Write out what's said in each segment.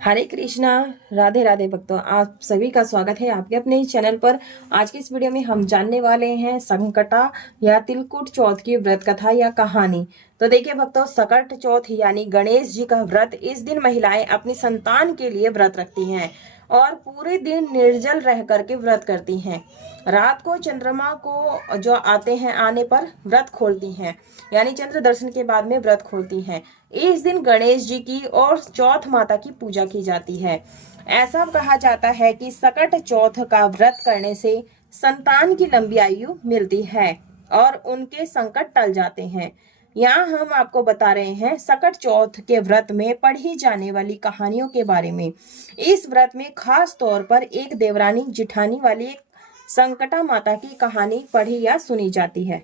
हरे कृष्णा। राधे राधे भक्तों, आप सभी का स्वागत है आपके अपने इस चैनल पर। आज की इस वीडियो में हम जानने वाले हैं संकटा या तिलकुट चौथ की व्रत कथा या कहानी। तो देखिए भक्तों, सकट चौथ यानी गणेश जी का व्रत। इस दिन महिलाएं अपनी संतान के लिए व्रत रखती हैं और पूरे दिन निर्जल रह करके व्रत करती हैं। रात को चंद्रमा को जो आते हैं आने पर व्रत खोलती हैं, यानी चंद्र दर्शन के बाद में व्रत खोलती हैं। इस दिन गणेश जी की और चौथ माता की पूजा की जाती है। ऐसा कहा जाता है कि सकट चौथ का व्रत करने से संतान की लंबी आयु मिलती है और उनके संकट टल जाते हैं। यहाँ हम आपको बता रहे हैं सकट चौथ के व्रत में पढ़ी जाने वाली कहानियों के बारे में। इस व्रत में खास तौर पर एक देवरानी जिठानी वाली एक संकटा माता की कहानी पढ़ी या सुनी जाती है।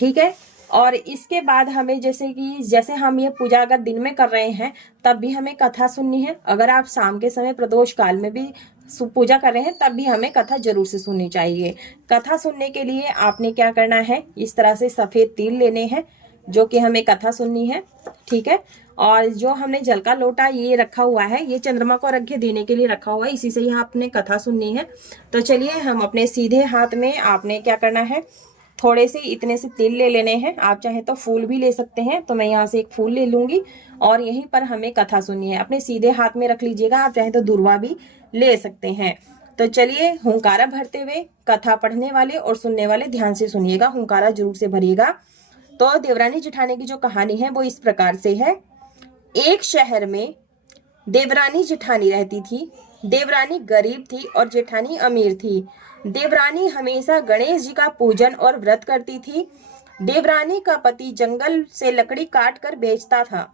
ठीक है। और इसके बाद हमें जैसे हम ये पूजा अगर दिन में कर रहे हैं तब भी हमें कथा सुननी है। अगर आप शाम के समय प्रदोष काल में भी पूजा कर रहे हैं तब भी हमें कथा जरूर से सुननी चाहिए। कथा सुनने के लिए आपने क्या करना है, इस तरह से सफेद तिल लेने हैं जो कि हमें कथा सुननी है। ठीक है। और जो हमने जल का लोटा ये रखा हुआ है, ये चंद्रमा को अर्घ्य देने के लिए रखा हुआ है, इसी से ही आपने कथा सुननी है। तो चलिए, हम अपने सीधे हाथ में आपने क्या करना है, थोड़े से इतने से तिल ले लेने हैं। आप चाहे तो फूल भी ले सकते हैं, तो मैं यहाँ से एक फूल ले लूंगी और यहीं पर हमें कथा सुननी है। अपने सीधे हाथ में रख लीजिएगा, आप चाहे तो दुर्वा भी ले सकते हैं। तो चलिए, हुंकारा भरते हुए कथा पढ़ने वाले और सुनने वाले ध्यान से सुनिएगा, हुंकारा जरूर से भरिएगा। तो देवरानी जेठानी की जो कहानी है वो इस प्रकार से है। एक शहर में देवरानी जेठानी रहती थी। देवरानी गरीब थी और जेठानी अमीर थी। देवरानी हमेशा गणेश जी का पूजन और व्रत करती थी। देवरानी का पति जंगल से लकड़ी काट कर बेचता था।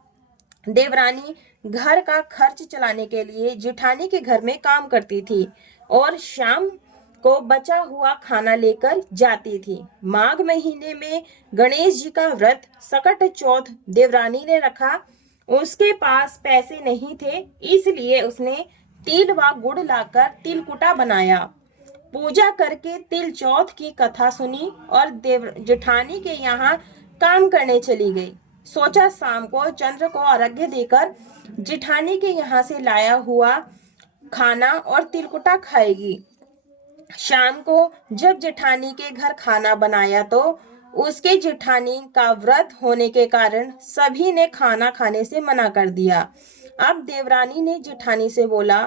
देवरानी घर का खर्च चलाने के लिए जेठानी के घर में काम करती थी और शाम को बचा हुआ खाना लेकर जाती थी। माघ महीने में गणेश जी का व्रत सकट चौथ देवरानी ने रखा। उसके पास पैसे नहीं थे, इसलिए उसने तिल व गुड़ लाकर तिलकुटा बनाया। पूजा करके तिल चौथ की कथा सुनी और देव जेठानी के यहाँ काम करने चली गई। सोचा शाम को चंद्र को अर्घ्य देकर जेठानी के यहाँ से लाया हुआ खाना और तिलकुटा खाएगी। शाम को जब जेठानी के घर खाना बनाया तो उसके जेठानी का व्रत होने के कारण सभी ने खाना खाने से मना कर दिया। अब देवरानी ने जेठानी से बोला,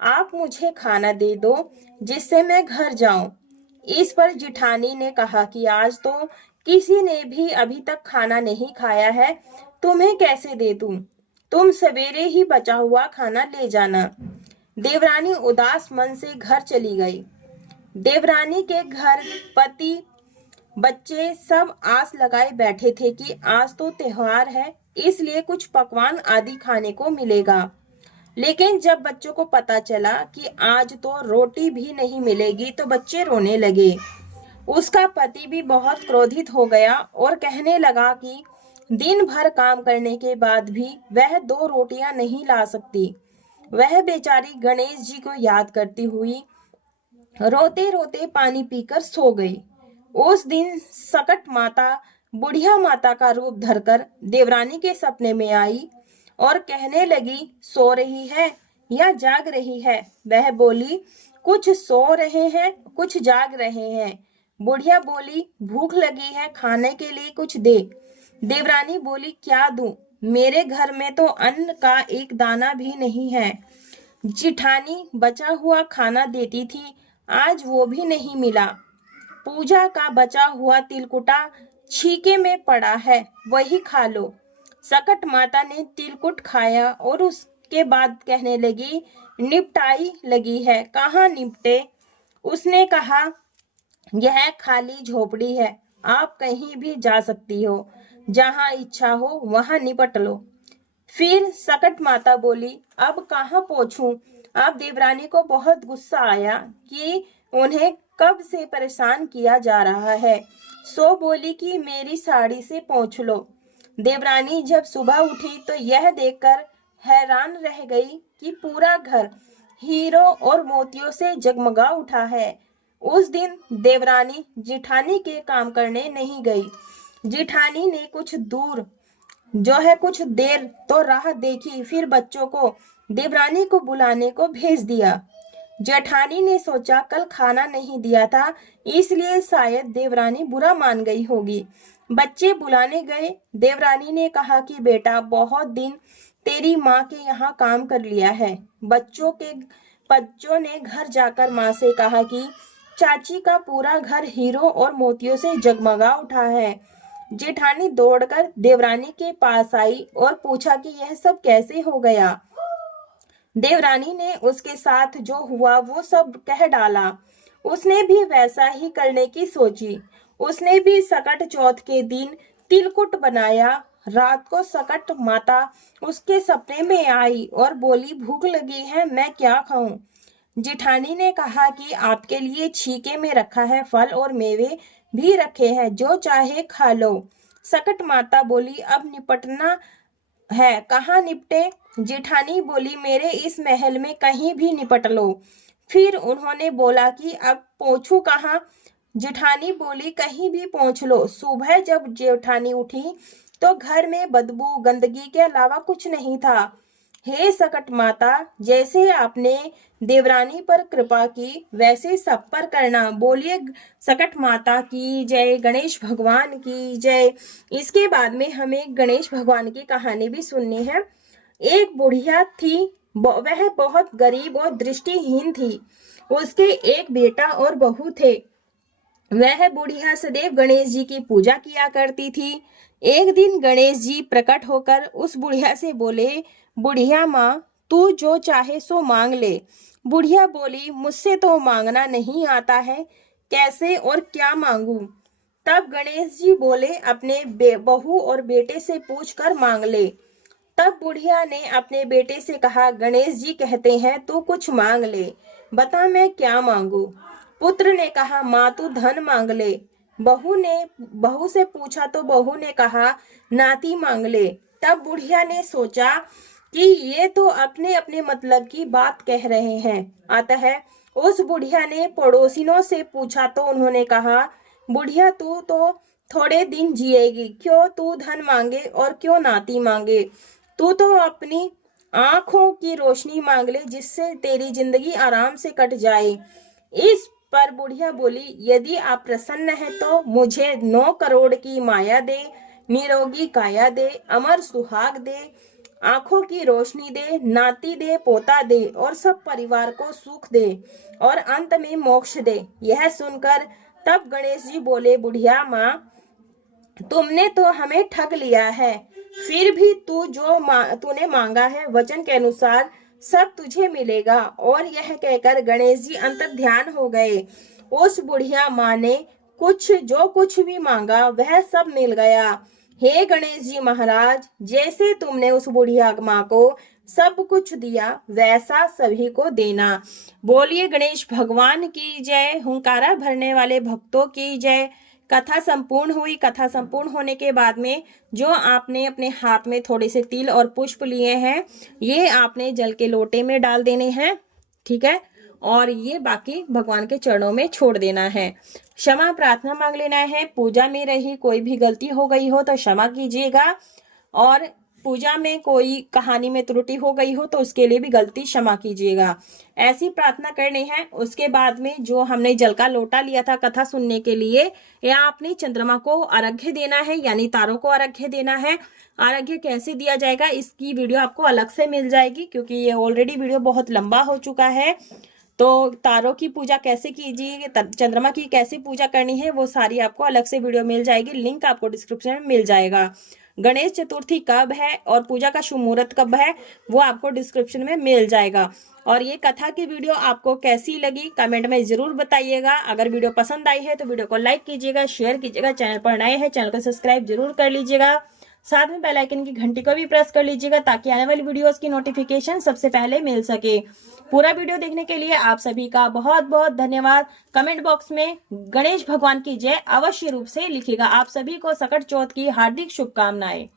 आप मुझे खाना दे दो जिससे मैं घर जाऊं। इस पर जेठानी ने कहा कि आज तो किसी ने भी अभी तक खाना नहीं खाया है, तुम्हें कैसे दे दूं? तुम सवेरे ही बचा हुआ खाना ले जाना। देवरानी उदास मन से घर चली गई। देवरानी के घर पति बच्चे सब आस लगाए बैठे थे कि आज तो त्योहार है, इसलिए कुछ पकवान आदि खाने को मिलेगा। लेकिन जब बच्चों को पता चला कि आज तो रोटी भी नहीं मिलेगी तो बच्चे रोने लगे। उसका पति भी बहुत क्रोधित हो गया और कहने लगा कि दिन भर काम करने के बाद भी वह 2 रोटियां नहीं ला सकती। वह बेचारी गणेश जी को याद करती हुई रोते रोते पानी पीकर सो गई। उस दिन सकट माता बुढ़िया माता का रूप धरकर देवरानी के सपने में आई और कहने लगी, सो रही है या जाग रही है? वह बोली, कुछ सो रहे हैं कुछ जाग रहे हैं। बुढ़िया बोली, भूख लगी है, खाने के लिए कुछ दे। देवरानी बोली, क्या दूं? मेरे घर में तो अन्न का एक दाना भी नहीं है। जिठानी बचा हुआ खाना देती थी, आज वो भी नहीं मिला। पूजा का बचा हुआ तिलकुटा छीके में पड़ा है, वही खा लो। सकट माता ने तिलकुट खाया और उसके बाद कहने लगी, निपटाई लगी है, कहाँ निपटे? उसने कहा, यह खाली झोपड़ी है, आप कहीं भी जा सकती हो, जहाँ इच्छा हो वहां निपट लो। फिर सकट माता बोली, अब कहाँ पहुंचूं? अब देवरानी को बहुत गुस्सा आया कि उन्हें कब से परेशान किया जा रहा है, सो बोली कि मेरी साड़ी से पोंछ लो। देवरानी जब सुबह उठी तो यह देखकर हैरान रह गई कि पूरा घर हीरो और मोतियों से जगमगा उठा है। उस दिन देवरानी जिठानी के काम करने नहीं गई। जिठानी ने कुछ दूर जो है कुछ देर तो राह देखी, फिर बच्चों को देवरानी को बुलाने को भेज दिया। जेठानी ने सोचा कल खाना नहीं दिया था, इसलिए शायद देवरानी बुरा मान गई होगी। बच्चे बुलाने गए। देवरानी ने कहा कि बेटा बहुत दिन तेरी माँ के यहाँ काम कर लिया है। बच्चों ने घर जाकर माँ से कहा कि चाची का पूरा घर हीरो और मोतियों से जगमगा उठा है। जेठानी दौड़कर देवरानी के पास आई और पूछा कि यह सब कैसे हो गया। देवरानी ने उसके साथ जो हुआ वो सब कह डाला। उसने भी वैसा ही करने की सोची। उसने भी सकट चौथ के दिन तिलकुट बनाया। रात को सकट माता उसके सपने में आई और बोली भूख लगी है, मैं क्या खाऊं। जेठानी ने कहा कि आपके लिए छीके में रखा है फल और मेवे भी रखे हैं, जो चाहे खा लो। सकट माता बोली अब निपटना है, कहाँ निपटे। जेठानी बोली मेरे इस महल में कहीं भी निपट लो। फिर उन्होंने बोला कि अब पहुंचू कहाँ। जेठानी बोली कहीं भी पहुंच लो। सुबह जब जेठानी उठी तो घर में बदबू गंदगी के अलावा कुछ नहीं था। हे सकट माता, जैसे आपने देवरानी पर कृपा की वैसे सब पर करना। बोलिए सकट माता की जय, गणेश भगवान की जय। इसके बाद में हमें गणेश भगवान की कहानी भी सुननी है। एक बुढ़िया थी, वह बहुत गरीब और दृष्टिहीन थी। उसके एक बेटा और बहू थे। वह बुढ़िया सदैव गणेश जी की पूजा किया करती थी। एक दिन गणेश जी प्रकट होकर उस बुढ़िया से बोले, बुढ़िया माँ, तू जो चाहे सो मांग ले। बुढ़िया बोली, मुझसे तो मांगना नहीं आता है, कैसे और क्या मांगू। तब गणेश जी बोले, अपने बहू और बेटे से पूछ कर मांग ले। तब बुढ़िया ने अपने बेटे से कहा, गणेश जी कहते हैं तू कुछ मांग ले, बता मैं क्या मांगू। पुत्र ने कहा, माँ तू धन मांग ले। बहू से पूछा तो बहू ने कहा, नाती मांग ले। तब बुढ़िया ने सोचा कि ये तो अपने अपने मतलब की बात कह रहे हैं। अतः उस बुढ़िया ने पड़ोसिनों से पूछा तो उन्होंने कहा, बुढ़िया तू तो थोड़े दिन जिएगी, क्यों तू धन मांगे और क्यों नाती मांगे। तू तो अपनी आंखों की रोशनी मांग ले, जिससे तेरी जिंदगी आराम से कट जाए। इस पर बुढ़िया बोली, यदि आप प्रसन्न हैं तो मुझे 9 करोड़ की माया दे, निरोगी काया दे, अमर सुहाग दे, आंखों की रोशनी दे, नाती दे, पोता दे और सब परिवार को सुख दे और अंत में मोक्ष दे। यह सुनकर तब गणेश जी बोले, बुढ़िया माँ, तुमने तो हमें ठग लिया है। फिर भी तूने मांगा है वचन के अनुसार सब तुझे मिलेगा। और यह कहकर गणेश जी अंतर ध्यान हो गए। उस बुढ़िया माँ ने जो कुछ भी मांगा वह सब मिल गया। हे गणेश जी महाराज, जैसे तुमने उस बुढ़िया माँ को सब कुछ दिया वैसा सभी को देना। बोलिए गणेश भगवान की जय। हुंकारा भरने वाले भक्तों की जय। कथा संपूर्ण हुई। कथा संपूर्ण होने के बाद में जो आपने अपने हाथ में थोड़े से तिल और पुष्प लिए हैं, ये आपने जल के लोटे में डाल देने हैं, ठीक है। और ये बाकी भगवान के चरणों में छोड़ देना है। क्षमा प्रार्थना मांग लेना है। पूजा में रही कोई भी गलती हो गई हो तो क्षमा कीजिएगा, और पूजा में कोई कहानी में त्रुटि हो गई हो तो उसके लिए भी गलती क्षमा कीजिएगा। ऐसी प्रार्थना करनी है। उसके बाद में जो हमने जल का लोटा लिया था कथा सुनने के लिए, या आपने चंद्रमा को अर्घ्य देना है, यानी तारों को अर्घ्य देना है। अर्घ्य कैसे दिया जाएगा इसकी वीडियो आपको अलग से मिल जाएगी, क्योंकि ये ऑलरेडी वीडियो बहुत लंबा हो चुका है। तो तारों की पूजा कैसे कीजिए, चंद्रमा की कैसे पूजा करनी है, वो सारी आपको अलग से वीडियो मिल जाएगी। लिंक आपको डिस्क्रिप्शन में मिल जाएगा। गणेश चतुर्थी कब है और पूजा का शुभ मुहूर्त कब है, वो आपको डिस्क्रिप्शन में मिल जाएगा। और ये कथा की वीडियो आपको कैसी लगी कमेंट में जरूर बताइएगा। अगर वीडियो पसंद आई है तो वीडियो को लाइक कीजिएगा, शेयर कीजिएगा। चैनल पर नए हैं चैनल को सब्सक्राइब जरूर कर लीजिएगा। साथ में बेल आइकन की घंटी को भी प्रेस कर लीजिएगा, ताकि आने वाली वीडियोस की नोटिफिकेशन सबसे पहले मिल सके। पूरा वीडियो देखने के लिए आप सभी का बहुत बहुत धन्यवाद। कमेंट बॉक्स में गणेश भगवान की जय अवश्य रूप से लिखिएगा। आप सभी को सकट चौथ की हार्दिक शुभकामनाएं।